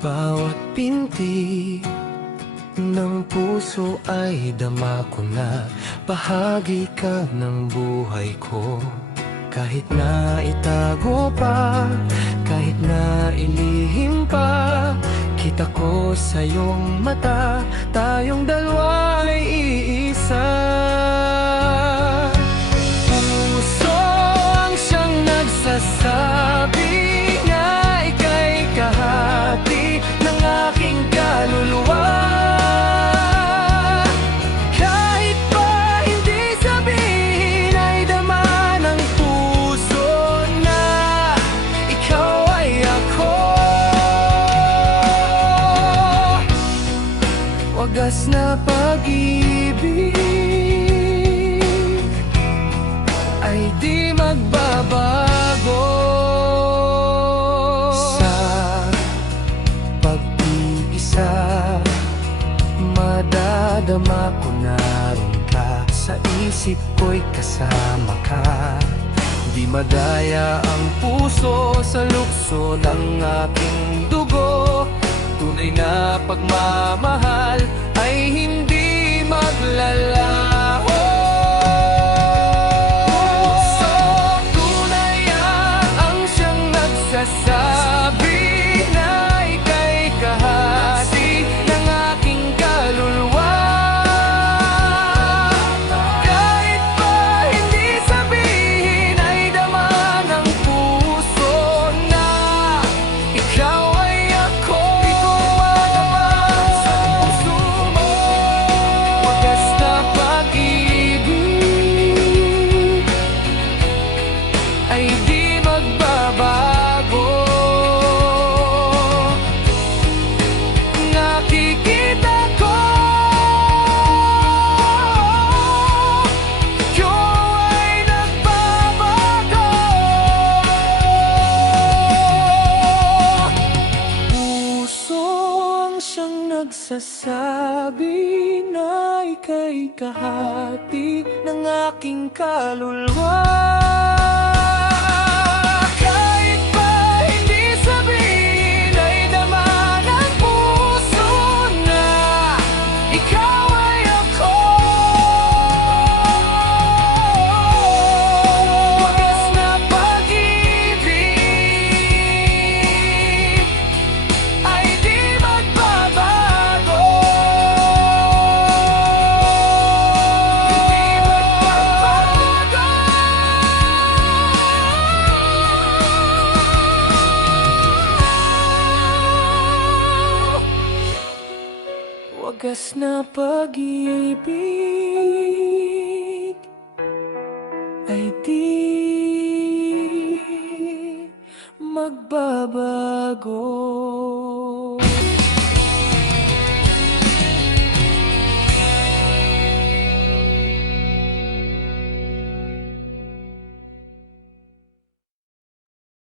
Bawat pinti ng puso ay dama ko na bahagi ka ng buhay ko. Kahit na itago pa, kahit na ilihim pa, kita ko sa iyong mata, tayong dalawa ay iisa. Puso ang siyang nagsasabi na ika'y kahati ng aking kaluluwa. Kahit pa hindi sabihin ay dama ng puso na ikaw ay ako. Wagas na pag-ibig ay di magbabago. Sa pag-iisa, madadama ko na rin ka. Sa isip ko'y kasama ka. Di madaya ang puso sa lukso ng aking dugo. Tunay na pagmamahal ay hindi maglalaho. Puso, tunay ang siyang nagsasabi na ika'y kahati ng aking kaluluwa. Kahit pa hindi sabihin ay dama ng puso na ikaw ay ako. Wagas na pag-ibig ay di magbabago. Nakikita ko ikaw ay nagbabago. Puso ang siyang nagsasabi na ika'y kahati ng aking kaluluwa. Kahit pa hindi sabihin ay dama ng puso na ikaw ay ako. Wagas na pag-ibig ay di magbabago. Hindi magbabago. Wagas na pag-ibig ay di magbabago.